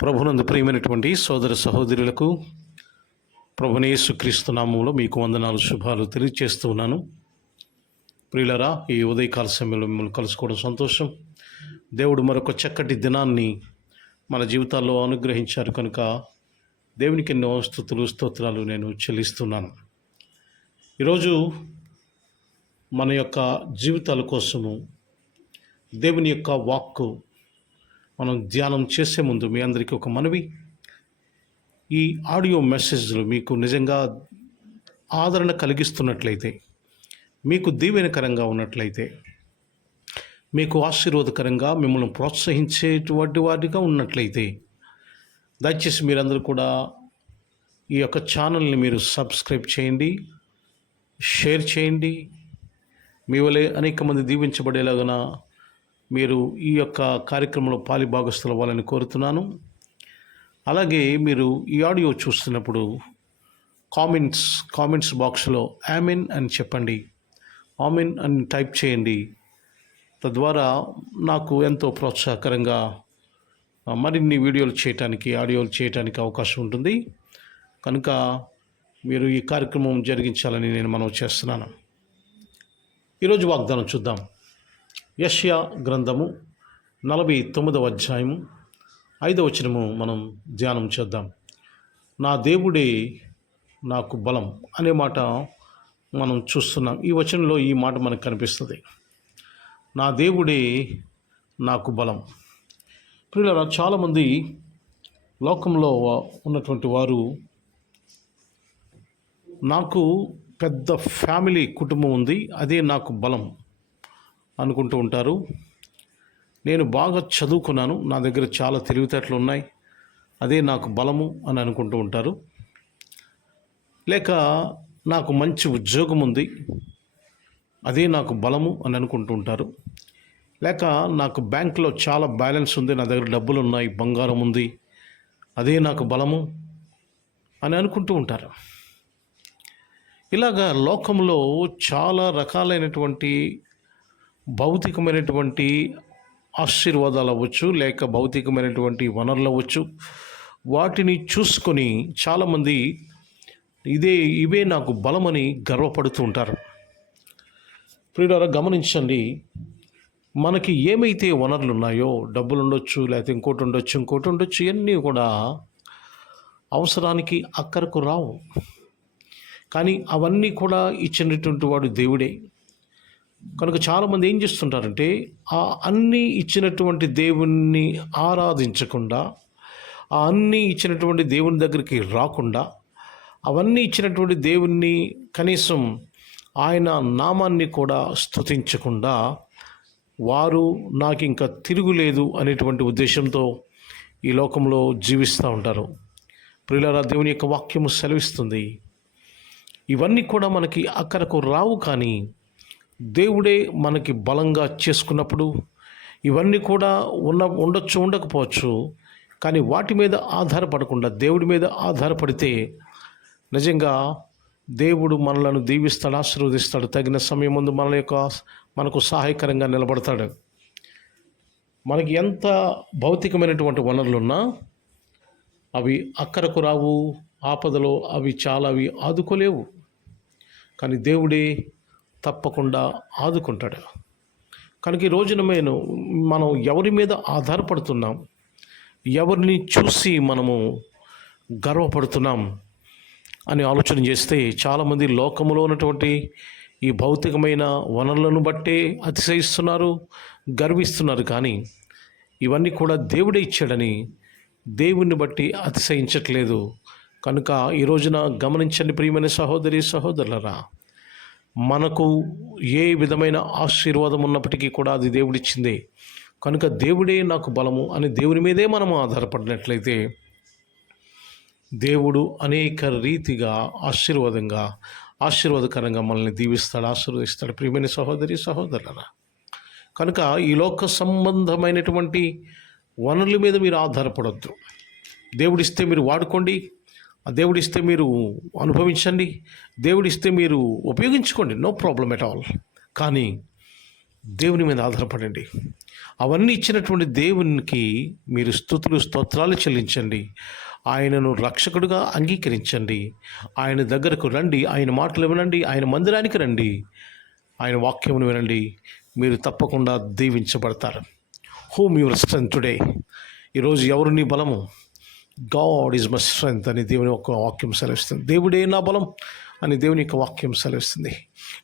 ప్రభునందు ప్రియమైనటువంటి సోదర సహోదరులకు ప్రభువైన యేసుక్రీస్తు నామములో మీకు వందనాలు శుభాలు తెలియజేస్తూ ఉన్నాను. ప్రియులరా, ఈ ఉదయకాల సమయంలో మిమ్మల్ని కలుసుకోవడం సంతోషం. దేవుడు మరొక చక్కటి దినాన్ని మన జీవితాల్లో అనుగ్రహించారు కనుక దేవునికి ఎన్నో స్తుతులు స్తోత్రాలు నేను చెల్లిస్తున్నాను. ఈరోజు మన యొక్క జీవితాల కోసము దేవుని యొక్క వాక్కు మనం ధ్యానం చేసే ముందు మీ అందరికీ ఒక మనవి. ఈ ఆడియో మెసేజ్లు మీకు నిజంగా ఆదరణ కలిగిస్తున్నట్లయితే, మీకు దీవెనకరంగా ఉన్నట్లయితే, మీకు ఆశీర్వాదకరంగా మిమ్మల్ని ప్రోత్సహించేటువంటి వాటిగా ఉన్నట్లయితే, దయచేసి మీరందరూ కూడా ఈ యొక్క ఛానల్ని మీరు సబ్స్క్రైబ్ చేయండి, షేర్ చేయండి. మీ వలె అనేక మంది దీవించబడేలాగా మీరు ఈ యొక్క కార్యక్రమంలో పాలిభాగస్తులు అవ్వాలని కోరుతున్నాను. అలాగే మీరు ఈ ఆడియో చూస్తున్నప్పుడు కామెంట్స్ బాక్స్లో ఆమెన్ అని చెప్పండి, ఆమెన్ అని టైప్ చేయండి. తద్వారా నాకు ఎంతో ప్రోత్సాహకరంగా మరిన్ని వీడియోలు చేయటానికి, ఆడియోలు చేయటానికి అవకాశం ఉంటుంది. కనుక మీరు ఈ కార్యక్రమం జరిగించాలని నేను మనవి చేస్తున్నాను. ఈరోజు వాగ్దానం చూద్దాం. యెషయా గ్రంథము 49వ అధ్యాయము 5వ వచనము మనం ధ్యానం చేద్దాం. నా దేవుడే నాకు బలం అనే మాట మనం చూస్తున్నాం. ఈ వచనంలో ఈ మాట మనకు కనిపిస్తుంది. నా దేవుడే నాకు బలం. ప్రియులారా, చాలామంది లోకంలో ఉన్నటువంటి వారు నాకు పెద్ద ఫ్యామిలీ కుటుంబం ఉంది, అదే నాకు బలం అనుకుంటూ ఉంటారు. నేను బాగా చదువుకున్నాను, నా దగ్గర చాలా తెలివితేటలు ఉన్నాయి, అదే నాకు బలము అని అనుకుంటూ ఉంటారు. లేక నాకు మంచి ఉద్యోగం ఉంది, అదే నాకు బలము అని అనుకుంటూ ఉంటారు. లేక నాకు బ్యాంకులో చాలా బ్యాలెన్స్ ఉంది, నా దగ్గర డబ్బులు ఉన్నాయి, బంగారం ఉంది, అదే నాకు బలము అని అనుకుంటూ ఉంటారు. ఇలాగా లోకంలో చాలా రకాలైనటువంటి భౌతికమైనటువంటి ఆశీర్వాదాలు అవ్వచ్చు, లేక భౌతికమైనటువంటి వనరులు అవ్వచ్చు, వాటిని చూసుకొని చాలామంది ఇవే నాకు బలమని గర్వపడుతూ ఉంటారు. ప్రియులారా, గమనించండి, మనకి ఏమైతే వనరులు ఉన్నాయో, డబ్బులు ఉండొచ్చు, లేకపోతే ఇంకోటి ఉండొచ్చు, ఇవన్నీ కూడా అవసరానికి అక్కరకు రావు. కానీ అవన్నీ కూడా ఇచ్చినటువంటి వాడు దేవుడే. కనుక చాలామంది ఏం చేస్తుంటారంటే, ఆ అన్నీ ఇచ్చినటువంటి దేవుణ్ణి ఆరాధించకుండా, ఆ అన్నీ ఇచ్చినటువంటి దేవుని దగ్గరికి రాకుండా, అవన్నీ ఇచ్చినటువంటి దేవుణ్ణి కనీసం ఆయన నామాన్ని కూడా స్తుతించకుండా, వారు నాకు ఇంకా తిరుగులేదు అనేటువంటి ఉద్దేశంతో ఈ లోకంలో జీవిస్తూ ఉంటారు. ప్రియులారా, దేవుని యొక్క వాక్యము సెలవిస్తుంది, ఇవన్నీ కూడా మనకి అక్కడకు రావు. కానీ దేవుడే మనకి బలంగా చేసుకున్నప్పుడు ఇవన్నీ కూడా ఉండొచ్చు, ఉండకపోవచ్చు. కానీ వాటి మీద ఆధారపడకుండా దేవుడి మీద ఆధారపడితే నిజంగా దేవుడు మనలను దీవిస్తాడు, ఆశీర్వదిస్తాడు. తగిన సమయం ముందు మనకు సహాయకరంగా నిలబడతాడు. మనకి ఎంత భౌతికమైనటువంటి వనరులున్నా అవి అక్కరకు రావు, ఆపదలో అవి ఆదుకోలేవు. కానీ దేవుడే తప్పకుండా ఆదుకుంటాడు. కనుక ఈ రోజున మనం ఎవరి మీద ఆధారపడుతున్నాం, ఎవరిని చూసి మనము గర్వపడుతున్నాం అని ఆలోచన చేస్తే, చాలామంది లోకములో ఉన్నటువంటి ఈ భౌతికమైన వనరులను బట్టే అతిశయిస్తున్నారు, గర్విస్తున్నారు. కానీ ఇవన్నీ కూడా దేవుడే ఇచ్చాడని దేవుణ్ణి బట్టి అతిశయించట్లేదు. కనుక ఈ రోజున గమనించండి ప్రియమైన సహోదరి సహోదరులరా, మనకు ఏ విధమైన ఆశీర్వాదం ఉన్నప్పటికీ కూడా అది దేవుడిచ్చిందే. కనుక దేవుడే నాకు బలము అని దేవుని మీదే మనము ఆధారపడినట్లయితే దేవుడు అనేక రీతిగా ఆశీర్వాదకరంగా మనల్ని దీవిస్తాడు, ఆశీర్వదిస్తాడు. ప్రియమైన సహోదరి సహోదరులరా, కనుక ఈ లోక సంబంధమైనటువంటి వనరుల మీద మీరు ఆధారపడద్దు. దేవుడిస్తే మీరు వాడుకోండి, ఆ దేవుడిస్తే మీరు అనుభవించండి, దేవుడిస్తే మీరు ఉపయోగించుకోండి, నో ప్రాబ్లం ఎట్ ఆల్. కానీ దేవుని మీద ఆధారపడండి. అవన్నీ ఇచ్చినటువంటి దేవునికి మీరు స్తుతులు స్తోత్రాలు చెల్లించండి. ఆయనను రక్షకుడుగా అంగీకరించండి. ఆయన దగ్గరకు రండి, ఆయన మాటలు వినండి, ఆయన మందిరానికి రండి, ఆయన వాక్యమును వినండి. మీరు తప్పకుండా దీవించబడతారు. Whom your strength today. ఈరోజు ఎవరు నీ బలము? గాడ్ ఈజ్ మై స్ట్రెంత్ అని దేవుని యొక్క వాక్యం సెలవిస్తుంది. దేవుడే నా బలం అని దేవుని యొక్క వాక్యం సెలవిస్తుంది.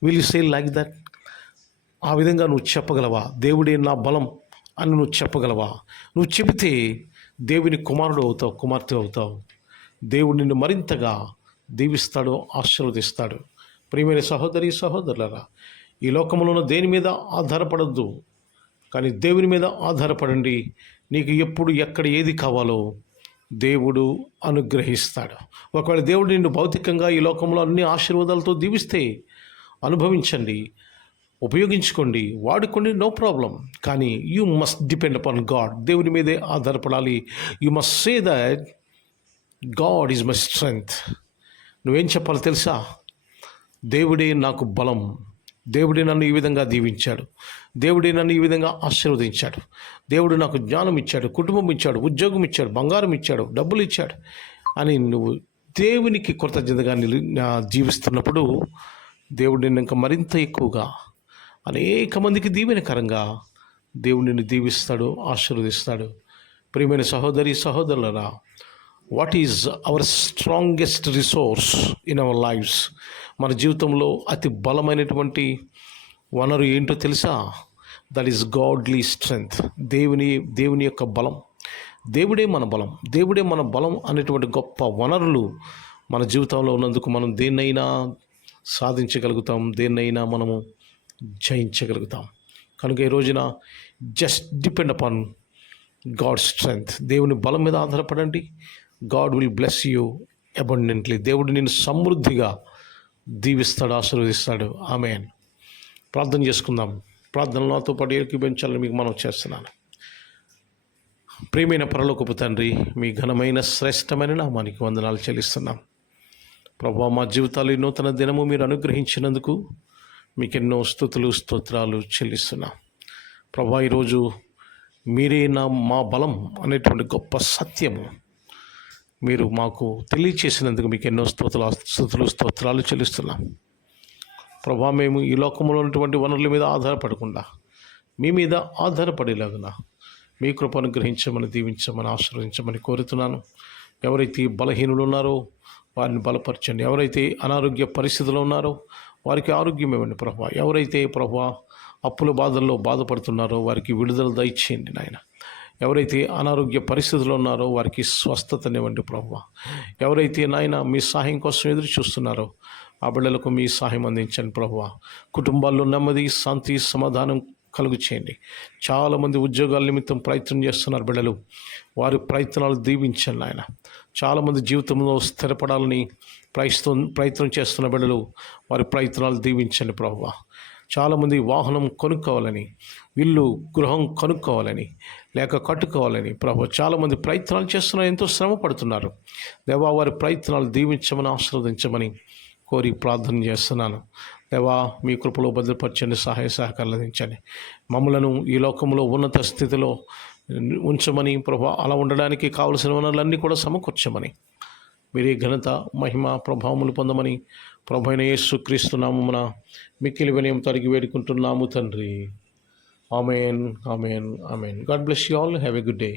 Will you say like that? ఆ విధంగా నువ్వు చెప్పగలవా? దేవుడే నా బలం అని నువ్వు చెప్పగలవా? నువ్వు చెబితే దేవుని కుమారుడు అవుతావు, కుమార్తె అవుతావు. దేవుడు నిన్ను మరింతగా దీవిస్తాడు, ఆశీర్వదిస్తాడు. ప్రియమైన సహోదరి సహోదరులారా, ఈ లోకంలో దేని మీద ఆధారపడద్దు, కానీ దేవుని మీద ఆధారపడండి. నీకు ఎప్పుడు ఎక్కడ ఏది కావాలో దేవుడు అనుగ్రహిస్తాడు. ఒకవేళ దేవుడు నిన్ను భౌతికంగా ఈ లోకంలో అన్ని ఆశీర్వాదాలతో దీవిస్తే అనుభవించండి, ఉపయోగించుకోండి, వాడుకోండి, నో ప్రాబ్లం. కానీ you must depend upon God. దేవుని మీదే ఆధారపడాలి. You must say that God is my strength. నువ్వేం చెప్పాలో తెలుసా? దేవుడే నాకు బలం, దేవుడే నన్ను ఈ విధంగా దీవించాడు, దేవుడే నన్ను ఈ విధంగా ఆశీర్వదించాడు, దేవుడు నాకు జ్ఞానం ఇచ్చాడు, కుటుంబం ఇచ్చాడు, ఉద్యోగం ఇచ్చాడు, బంగారం ఇచ్చాడు, డబ్బులు ఇచ్చాడు అని నువ్వు దేవునికి కృతజ్ఞతగా జీవిస్తున్నప్పుడు దేవుడు నిన్ను ఇంకా మరింత ఎక్కువగా అనేక మందికి దీవెనకరంగా దేవుడు నిన్ను దీవిస్తాడు, ఆశీర్వదిస్తాడు. ప్రియమైన సహోదరి సహోదరులరా, what is our strongest resource in our lives? మన జీవితంలో అతి బలమైనటువంటి వనరు ఏంటో తెలుసా? That is godly strength. దేవుని యొక్క బలం. దేవుడే మన బలం, దేవుడే మన బలం అనేటువంటి గొప్ప వనరులు మన జీవితంలో ఉన్నందుకు మనం దేన్నైనా సాధించగలుగుతాం, దేన్నైనా మనము జయించగలుగుతాం. కనుక ఈ రోజున just depend upon God strength. దేవుని బలం మీద ఆధారపడండి. God will bless you abundantly. దేవుడు నిన్ను సమృద్ధిగా దీవిస్తాడు, ఆశీర్వదిస్తాడు. ఆమేన్. ప్రార్థన చేసుకుందాం. ప్రార్థనలో నాతో పాటు ఏకీభవించాలని మీకు మనం చేస్తున్నాను. ప్రియమైన పరలోకపు తండ్రి, మీ ఘనమైన శ్రేష్టమైన నామానికి వందనాలు చెల్లిస్తున్నాం. ప్రభువా, మా జీవితాలు ఈ నూతన దినము మీరు అనుగ్రహించినందుకు మీకెన్నో స్తుతులు స్తోత్రాలు చెల్లిస్తున్నాం. ప్రభువా, ఈరోజు మీరే మా బలం అనేటువంటి గొప్ప సత్యము మీరు మాకు తెలియచేసినందుకు మీకు ఎన్నో స్తుతులు స్తోత్రాలు చెల్లిస్తున్నాం. ప్రభువా, మేము ఈ లోకంలో ఉన్నటువంటి వనరుల మీద ఆధారపడకుండా మీ మీద ఆధారపడేలాగున మీ కృప అనుగ్రహించమని, దీవించమని, ఆశీర్వదించమని కోరుతున్నాను. ఎవరైతే బలహీనులు ఉన్నారో వారిని బలపరచండి. ఎవరైతే అనారోగ్య పరిస్థితుల్లో ఉన్నారో వారికి ఆరోగ్యం ఇవ్వండి ప్రభువా. ఎవరైతే ప్రభువా అప్పుల బాధల్లో బాధపడుతున్నారో వారికి విడుదల దయచేయండి నాయన. ఎవరైతే అనారోగ్య పరిస్థితుల్లో ఉన్నారో వారికి స్వస్థతనివ్వండి ప్రభువా. ఎవరైతే నాయన మీ సహాయం కోసం ఎదురు చూస్తున్నారో ఆ బిడ్డలకు మీ సహాయం అందించండి ప్రభువా. కుటుంబాల్లో నెమ్మది, శాంతి, సమాధానం కలుగు చేయండి. చాలామంది ఉద్యోగాల నిమిత్తం ప్రయత్నం చేస్తున్నారు బిడ్డలు, వారి ప్రయత్నాలు దీవించండి ఆయన. చాలామంది జీవితంలో స్థిరపడాలని ప్రయత్నం చేస్తున్న బిడ్డలు, వారి ప్రయత్నాలు దీవించండి ప్రభువా. చాలామంది వాహనం కొనుక్కోవాలని, ఇల్లు గృహం కొనుక్కోవాలని, లేక కట్టుకోవాలని ప్రభువా చాలామంది ప్రయత్నాలు చేస్తున్నారు, ఎంతో శ్రమ పడుతున్నారు. దేవా, వారి ప్రయత్నాలు దీవించమని, ఆశీర్వదించమని కోరి ప్రార్థన చేస్తున్నాను. దేవా, మీ కృపలో భద్రపరచండి, సహాయ సహకారాలు అందించండి. మమ్మలను ఈ లోకంలో ఉన్నత స్థితిలో ఉంచమని ప్రభువా, అలా ఉండడానికి కావలసిన వనరులన్నీ కూడా సమకూర్చమని, మీరే ఘనత, మహిమ, ప్రభావములు పొందమని ప్రభువైన యేసుక్రీస్తు నామమున మిక్కిలి వినయంతో అడిగి వేడుకుంటున్నాము తండ్రి. Amen, amen, amen. God bless you all. Have a good day.